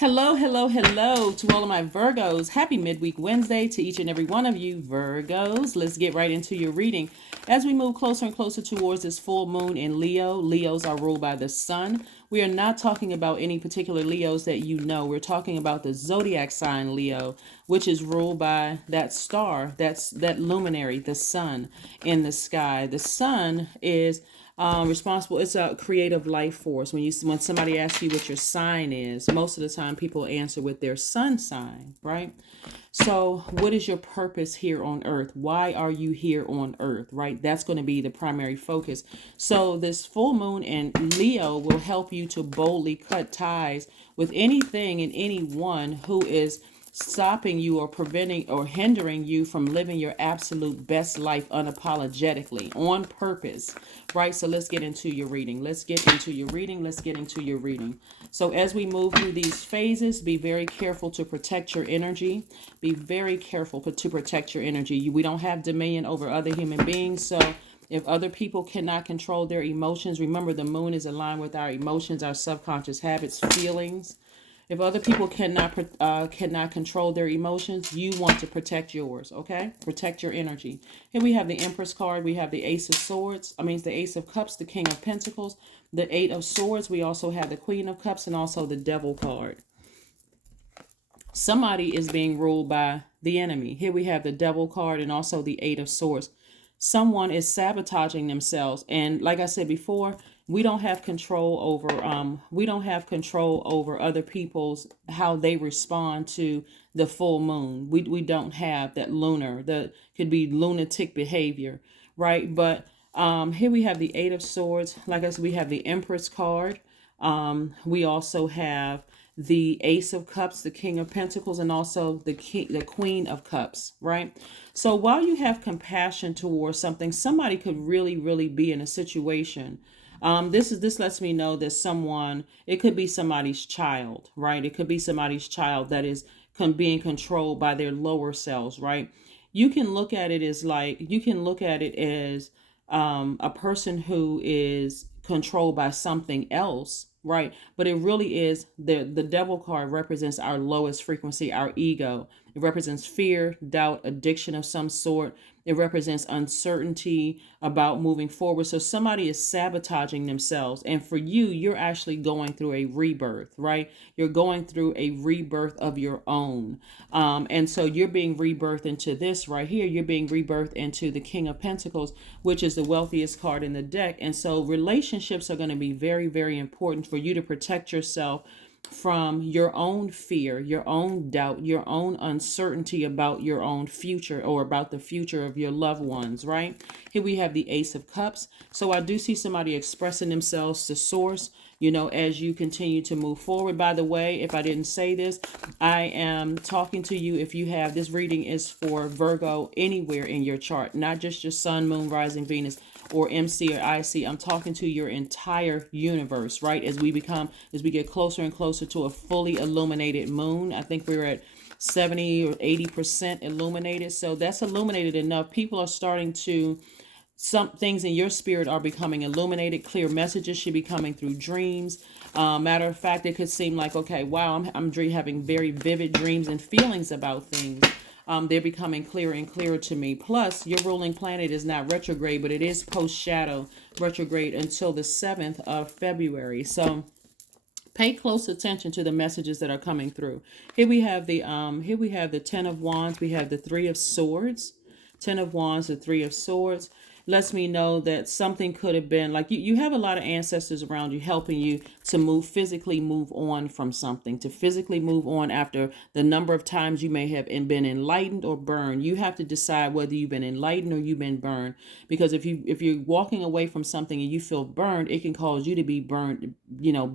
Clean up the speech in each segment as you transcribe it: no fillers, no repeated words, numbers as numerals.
Hello, hello, hello to all of my Virgos. Happy midweek Wednesday to each and every one of you Virgos. Let's get right into your reading. As we move closer and closer towards this full moon in Leo, Leos are ruled by the sun. We are not talking about any particular Leos that you know. We're talking about the zodiac sign Leo, which is ruled by that star, that luminary, the sun in the sky. The sun is responsible. It's a creative life force. When somebody asks you what your sign is, most of the time people answer with their sun sign, right? So, what is your purpose here on earth? Why are you here on earth, right? That's going to be the primary focus. So, this full moon in Leo will help you to boldly cut ties with anything and anyone who is stopping you or preventing or hindering you from living your absolute best life unapologetically on purpose, right? So let's get into your reading. Let's get into your reading. So as we move through these phases, be very careful to protect your energy. Be very careful to protect your energy. We don't have dominion over other human beings. So if other people cannot control their emotions, remember the moon is aligned with our emotions, our subconscious habits, feelings. If other people cannot control their emotions, you want to protect yours, okay? Protect your energy. Here we have the Empress card. We have the Ace of Swords. The Ace of Cups, the King of Pentacles, the Eight of Swords. We also have the Queen of Cups and also the Devil card. Somebody is being ruled by the enemy. Here we have the Devil card and also the Eight of Swords. Someone is sabotaging themselves, and like I said before, we don't have control over other people's how they respond to the full moon. We don't have that that could be lunatic behavior, right? But here we have the Eight of Swords. Like I said, we have the Empress card. We also have the Ace of Cups, the King of Pentacles, and also the Queen of Cups, right? So while you have compassion towards something, somebody could really, really be in a situation. This lets me know that it could be somebody's child, right? It could be somebody's child that is being controlled by their lower selves, right? You can look at it as a person who is controlled by something else, right? But it really is the Devil card represents our lowest frequency, our ego. It represents fear, doubt, addiction of some sort. It represents uncertainty about moving forward. So somebody is sabotaging themselves. And for you, you're actually going through a rebirth, right? You're going through a rebirth of your own. And so you're being rebirthed into this right here. You're being rebirthed into the King of Pentacles, which is the wealthiest card in the deck. And so relationships are going to be very, very important for you to protect yourself from your own fear, your own doubt, your own uncertainty about your own future or about the future of your loved ones, right? Here we have the Ace of Cups. So I do see somebody expressing themselves to source, as you continue to move forward. By the way, if I didn't say this, I am talking to you. If you have this reading is for Virgo anywhere in your chart, not just your sun, moon, rising, Venus, or MC or IC. I'm talking to your entire universe, right? As we get closer and closer to a fully illuminated moon. I think we're at 70 or 80% illuminated. So that's illuminated enough. People are starting to, some things in your spirit are becoming illuminated. Clear messages should be coming through dreams. Matter of fact, it could seem like, okay, wow, I'm having very vivid dreams and feelings about things. They're becoming clearer and clearer to me. Plus, your ruling planet is not retrograde, but it is post-shadow retrograde until the 7th of February. So pay close attention to the messages that are coming through. Here we have the Ten of Wands. We have the Three of Swords. Ten of Wands, the Three of Swords. Lets me know that something could have been like you have a lot of ancestors around you helping you to physically move on from something, to physically move on after the number of times you may have been enlightened or burned. You have to decide whether you've been enlightened or you've been burned, because if you're walking away from something and you feel burned, it can cause you to be burned,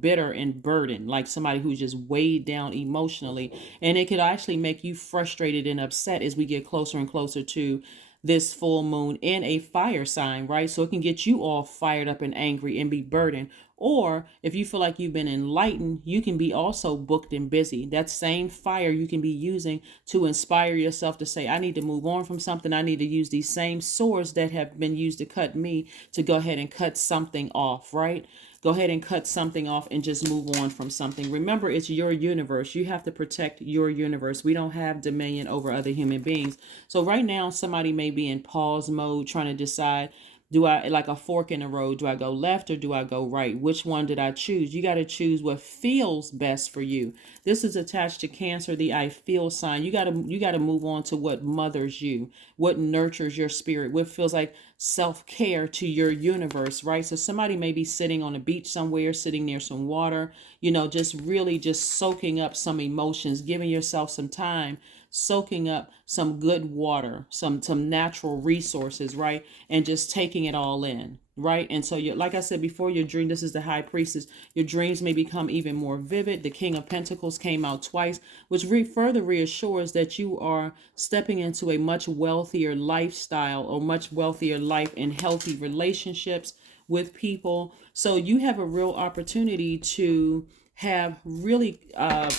bitter and burdened, like somebody who's just weighed down emotionally, and it could actually make you frustrated and upset as we get closer and closer to this full moon in a fire sign, right? So it can get you all fired up and angry and be burdened. Or if you feel like you've been enlightened, you can be also booked and busy. That same fire you can be using to inspire yourself to say, I need to move on from something. I need to use these same swords that have been used to cut me to go ahead and cut something off, right? Go ahead and cut something off and just move on from something. Remember, it's your universe. You have to protect your universe. We don't have dominion over other human beings. So right now, somebody may be in pause mode, trying to decide, do I, like a fork in the road, do I go left or do I go right? Which one did I choose? You got to choose what feels best for you. This is attached to Cancer, the I feel sign. You got to move on to what mothers you, what nurtures your spirit, what feels like self-care to your universe, right? So somebody may be sitting on a beach somewhere, sitting near some water, just really just soaking up some emotions, giving yourself some time, soaking up some good water, some natural resources, right? And just taking it all in, right? And so you, like I said before, your dream, this is the high priestess, your dreams may become even more vivid. The King of Pentacles came out twice, which further reassures that you are stepping into a much wealthier lifestyle, or much wealthier life and healthy relationships with people. So you have a real opportunity to have really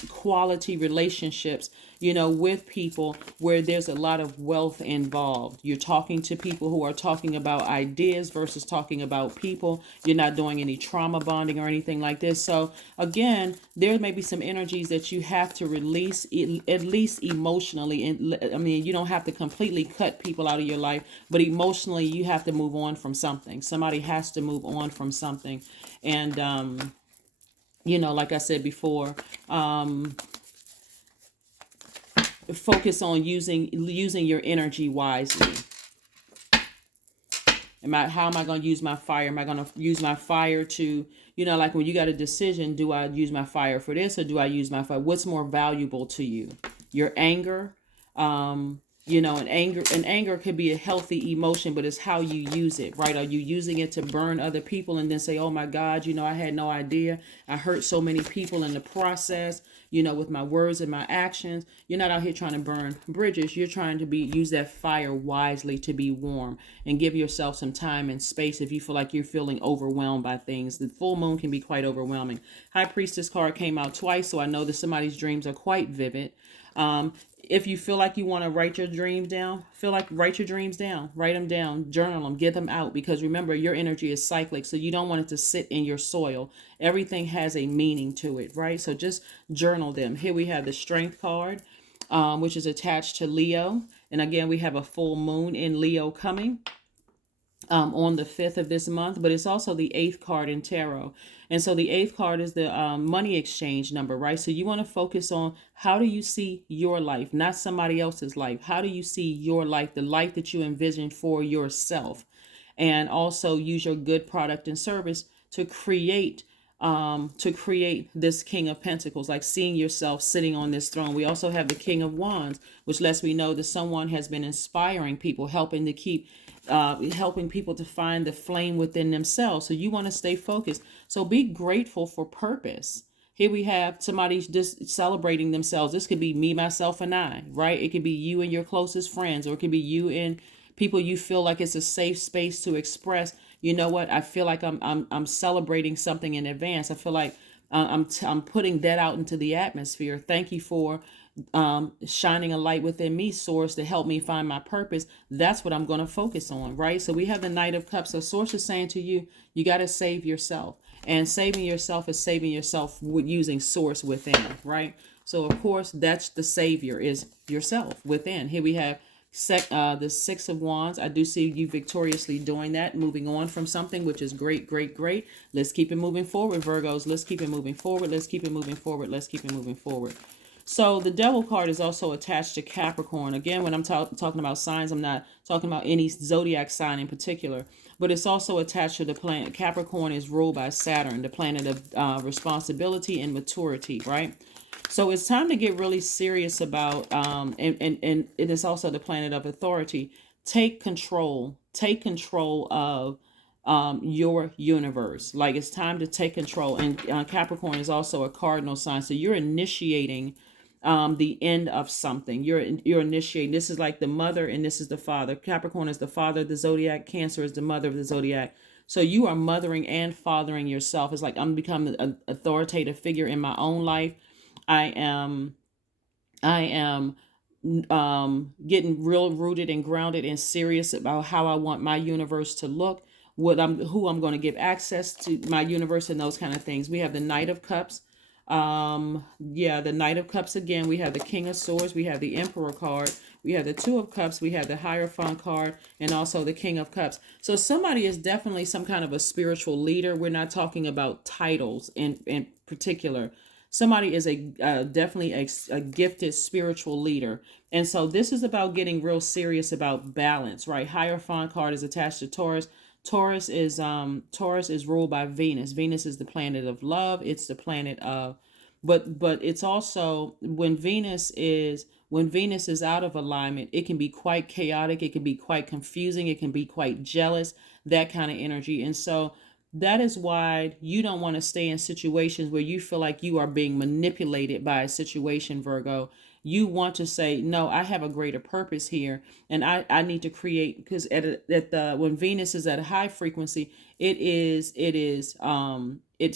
quality relationships, with people where there's a lot of wealth involved. You're talking to people who are talking about ideas versus talking about people. You're not doing any trauma bonding or anything like this. So again, there may be some energies that you have to release, at least emotionally. And I mean, you don't have to completely cut people out of your life, but emotionally, you have to move on from something. Somebody has to move on from something. And, like I said before, focus on using your energy wisely. How am I going to use my fire? Am I going to use my fire to, like when you got a decision, do I use my fire for this or do I use my fire? What's more valuable to you? Your anger, and anger could be a healthy emotion, but it's how you use it, right? Are you using it to burn other people and then say, oh my God, I had no idea. I hurt so many people in the process, with my words and my actions. You're not out here trying to burn bridges. You're trying to use that fire wisely to be warm and give yourself some time and space if you feel like you're feeling overwhelmed by things. The full moon can be quite overwhelming. High Priestess card came out twice, so I know that somebody's dreams are quite vivid. If you feel like you want to write your dreams down, write your dreams down, write them down, journal them, get them out, because remember, your energy is cyclic, so you don't want it to sit in your soil. Everything has a meaning to it, right? So just journal them. Here we have the Strength card, which is attached to Leo. And again, we have a full moon in Leo coming on the 5th of this month, but it's also the 8th card in tarot. And so the 8th card is the money exchange number, right? So you want to focus on, how do you see your life, not somebody else's life? How do you see your life, the life that you envision for yourself? And also use your good product and service to create this King of Pentacles, like seeing yourself sitting on this throne. We also have the King of Wands, which lets me know that someone has been inspiring people, helping people to find the flame within themselves. So you want to stay focused. So be grateful for purpose. Here we have somebody just celebrating themselves. This could be me, myself, and I, right? It could be you and your closest friends, or it could be you and people you feel like it's a safe space to express. You know what? I feel like I'm celebrating something in advance. I feel like I'm putting that out into the atmosphere. Thank you for shining a light within me, Source, to help me find my purpose. That's what I'm going to focus on, right? So we have the Knight of Cups. So Source is saying to you, you got to save yourself. And saving yourself is saving yourself with using Source within, right? So of course, that's the savior, is yourself within. Here we have the Six of Wands. I do see you victoriously doing that, moving on from something, which is great, great, great. Let's keep it moving forward, Virgos. Let's keep it moving forward. Let's keep it moving forward. Let's keep it moving forward. So the Devil card is also attached to Capricorn. Again, when I'm talking about signs, I'm not talking about any zodiac sign in particular, but it's also attached to the planet. Capricorn is ruled by Saturn, the planet of responsibility and maturity, right? So it's time to get really serious about, and it is also the planet of authority. Take control of your universe. Like, it's time to take control. And Capricorn is also a cardinal sign, so you're initiating the end of something. You're initiating. This is like the mother and this is the father. Capricorn is the father of the zodiac. Cancer is the mother of the zodiac. So you are mothering and fathering yourself. It's like, I'm becoming an authoritative figure in my own life. I am getting real rooted and grounded and serious about how I want my universe to look. who I'm going to give access to my universe and those kind of things. We have the Knight of Cups. Yeah, the Knight of Cups again. We have the King of Swords. We have the Emperor card. We have the Two of Cups. We have the Hierophant card, and also the King of Cups. So somebody is definitely some kind of a spiritual leader. We're not talking about titles in particular. Somebody is a definitely a gifted spiritual leader. And so this is about getting real serious about balance, right? Hierophant card is attached to Taurus. Taurus is ruled by Venus. Venus is the planet of love. It's the planet of, but it's also when Venus is out of alignment, it can be quite chaotic, it can be quite confusing, it can be quite jealous, that kind of energy. And so that is why you don't want to stay in situations where you feel like you are being manipulated by a situation, Virgo. You want to say, no, I have a greater purpose here, and I need to create, because at the when Venus is at a high frequency, it's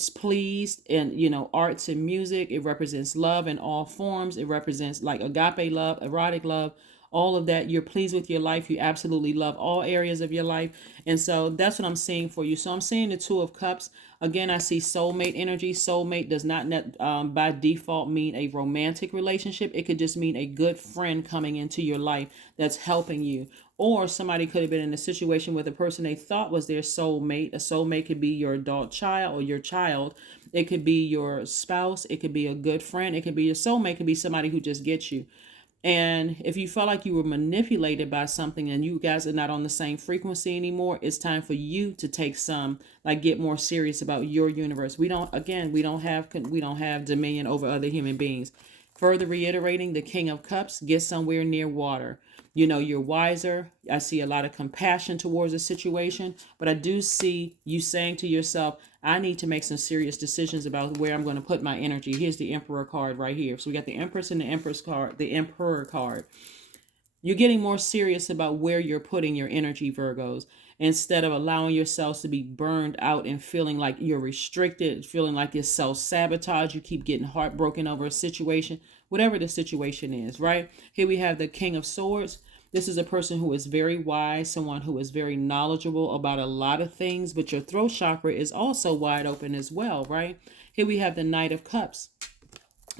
pleased, and arts and music. It represents love in all forms. It represents like agape love, erotic love, all of that. You're pleased with your life. You absolutely love all areas of your life. And so that's what I'm seeing for you. So I'm seeing the Two of Cups. Again, I see soulmate energy. Soulmate does not by default mean a romantic relationship. It could just mean a good friend coming into your life that's helping you. Or somebody could have been in a situation with a person they thought was their soulmate. A soulmate could be your adult child or your child. It could be your spouse. It could be a good friend. It could be your soulmate. It could be somebody who just gets you. And if you felt like you were manipulated by something and you guys are not on the same frequency anymore, it's time for you to take get more serious about your universe. We don't have dominion over other human beings. Further reiterating, the King of Cups, get somewhere near water. You're wiser. I see a lot of compassion towards a situation, but I do see you saying to yourself, I need to make some serious decisions about where I'm going to put my energy. Here's the Emperor card right here. So we got the Empress and the Empress card, the Emperor card. You're getting more serious about where you're putting your energy, Virgos, instead of allowing yourselves to be burned out and feeling like you're restricted, feeling like you're self-sabotage. You keep getting heartbroken over a situation, whatever the situation is, right? Here we have the King of Swords. This is a person who is very wise, someone who is very knowledgeable about a lot of things, but your throat chakra is also wide open as well, right? Here we have the Knight of Cups.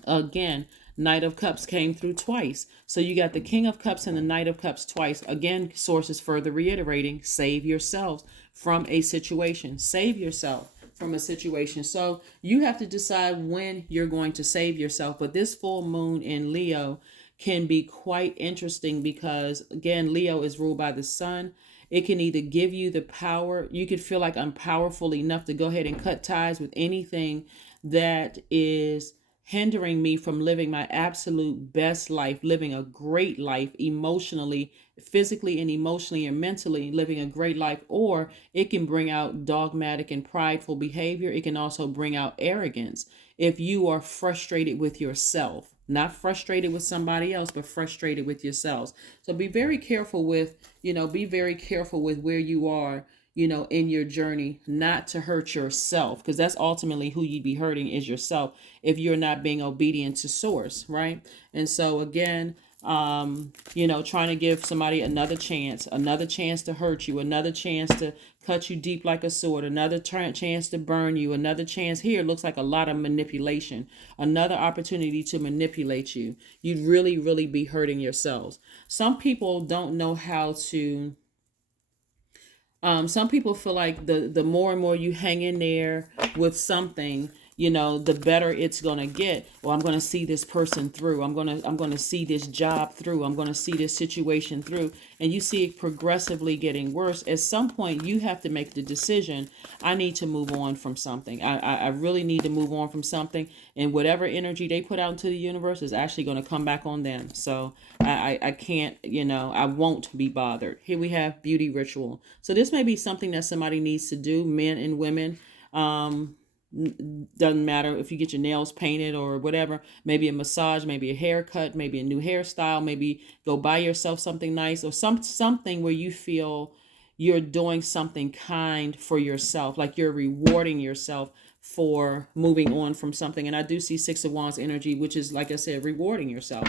Again, Knight of Cups came through twice. So you got the King of Cups and the Knight of Cups twice. Again, sources further reiterating, save yourselves from a situation. Save yourself from a situation. So you have to decide when you're going to save yourself. But this full moon in Leo can be quite interesting because, again, Leo is ruled by the sun. It can either give you the power. You could feel like I'm powerful enough to go ahead and cut ties with anything that is hindering me from living my absolute best life, living a great life emotionally, physically and emotionally and mentally, living a great life. Or it can bring out dogmatic and prideful behavior. It can also bring out arrogance if you are frustrated with yourself. Not frustrated with somebody else, but frustrated with yourselves. So be very careful with, where you are, in your journey, not to hurt yourself, because that's ultimately who you'd be hurting is yourself if you're not being obedient to source, right? And so again, trying to give somebody another chance to hurt you, another chance to cut you deep like a sword, another chance to burn you, another chance. Here it looks like a lot of manipulation, another opportunity to manipulate you. You'd really, really be hurting yourselves. Some people don't know how to. Some people feel like the more and more you hang in there with something, the better it's gonna get. Well, I'm gonna see this person through. I'm gonna see this job through. I'm gonna see this situation through. And you see it progressively getting worse. At some point, you have to make the decision. I need to move on from something. I really need to move on from something. And whatever energy they put out into the universe is actually going to come back on them. So I can't, I won't be bothered. Here we have beauty ritual. So this may be something that somebody needs to do, men and women. Doesn't matter if you get your nails painted or whatever, maybe a massage, maybe a haircut, maybe a new hairstyle, maybe go buy yourself something nice, or something where you feel you're doing something kind for yourself, like you're rewarding yourself for moving on from something. And I do see Six of Wands energy, which is, like I said, rewarding yourself.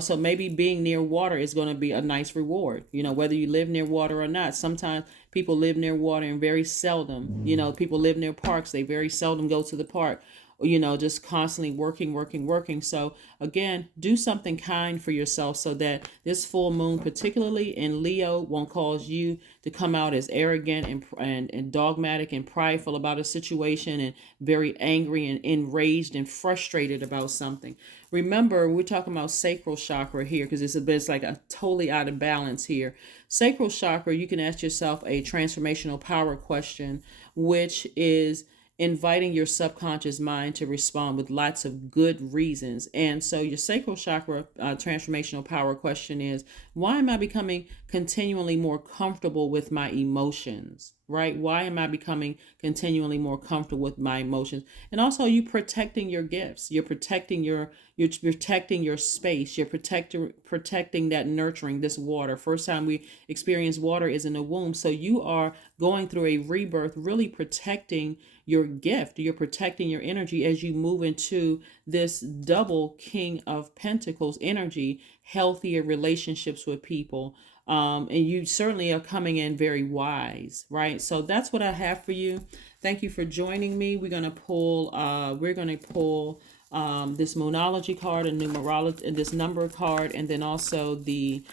So maybe being near water is going to be a nice reward, whether you live near water or not. Sometimes people live near water and very seldom, people live near parks, they very seldom go to the park, just constantly working, working, working. So again, do something kind for yourself so that this full moon, particularly in Leo, won't cause you to come out as arrogant and dogmatic and prideful about a situation, and very angry and enraged and frustrated about something. Remember, we're talking about sacral chakra here, because it's like a totally out of balance here. Sacral chakra, you can ask yourself a transformational power question, which is inviting your subconscious mind to respond with lots of good reasons. And so your sacral chakra transformational power question is, why am I becoming continually more comfortable with my emotions? Right? Why am I becoming continually more comfortable with my emotions? And also, you protecting your gifts. You're protecting you're protecting your space. You're protecting that nurturing, this water. First time we experience water is in the womb. So you are going through a rebirth, really protecting your gift. You're protecting your energy as you move into this double King of Pentacles energy, healthier relationships with people. And you certainly are coming in very wise, right? So that's what I have for you. Thank you for joining me. We're gonna pull this Moonology card and numerology and this number card, and then also the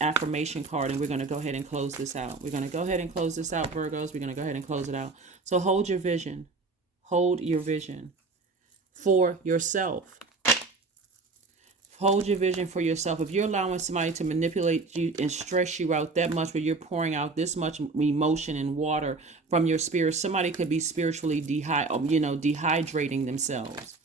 affirmation card, and we're going to go ahead and close this out. We're going to go ahead and close this out, Virgos. We're going to go ahead and close it out. So hold your vision. Hold your vision for yourself. Hold your vision for yourself. If you're allowing somebody to manipulate you and stress you out that much, where you're pouring out this much emotion and water from your spirit, somebody could be spiritually dehydrating themselves.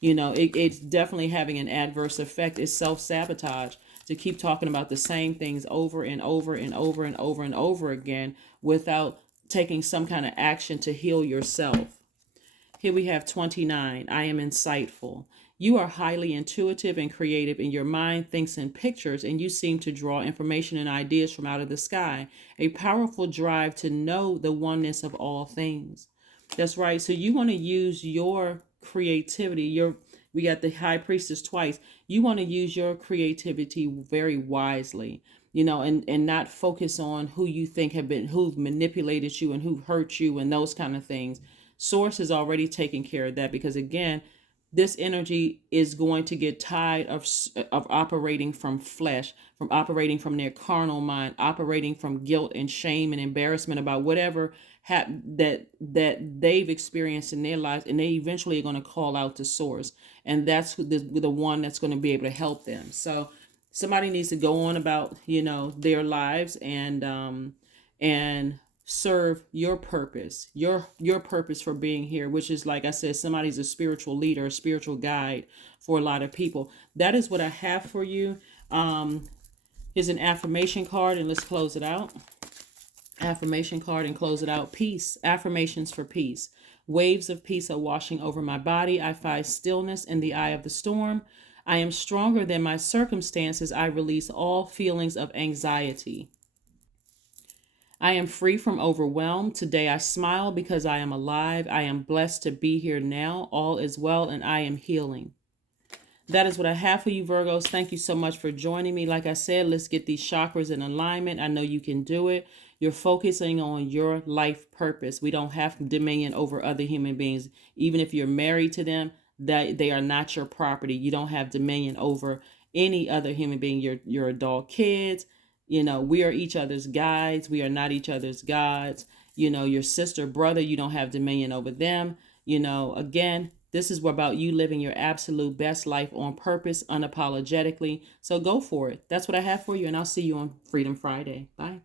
It's definitely having an adverse effect. It's self-sabotage to keep talking about the same things over and over and over and over and over again without taking some kind of action to heal yourself. Here we have 29. I am insightful. You are highly intuitive and creative, and your mind thinks in pictures, and you seem to draw information and ideas from out of the sky. A powerful drive to know the oneness of all things. That's right. So you want to use your creativity. We got the High Priestess twice. You want to use your creativity very wisely, and not focus on who you think who've manipulated you and who hurt you and those kind of things. Source is already taking care of that, because again, this energy is going to get tired of operating from flesh, from operating from their carnal mind, operating from guilt and shame and embarrassment about whatever that they've experienced in their lives, and they eventually are going to call out to source, and that's the one that's going to be able to help them. So somebody needs to go on about their lives and serve your purpose, your purpose for being here, which is, like I said, somebody's a spiritual leader, a spiritual guide for a lot of people. That is what I have for you. Here's an affirmation card, and let's close it out. Affirmation card and close it out. Peace. Affirmations for peace. Waves of peace are washing over my body. I find stillness in the eye of the storm. I am stronger than my circumstances. I release all feelings of anxiety. I am free from overwhelm. Today I smile because I am alive. I am blessed to be here now. All is well, and I am healing. That is what I have for you, Virgos. Thank you so much for joining me. Like I said, let's get these chakras in alignment. I know you can do it. You're focusing on your life purpose. We don't have dominion over other human beings. Even if you're married to them, that they are not your property. You don't have dominion over any other human being. Your adult kids. We are each other's guides. We are not each other's gods. Your sister, brother, you don't have dominion over them. Again, this is about you living your absolute best life on purpose, unapologetically. So go for it. That's what I have for you, and I'll see you on Freedom Friday. Bye.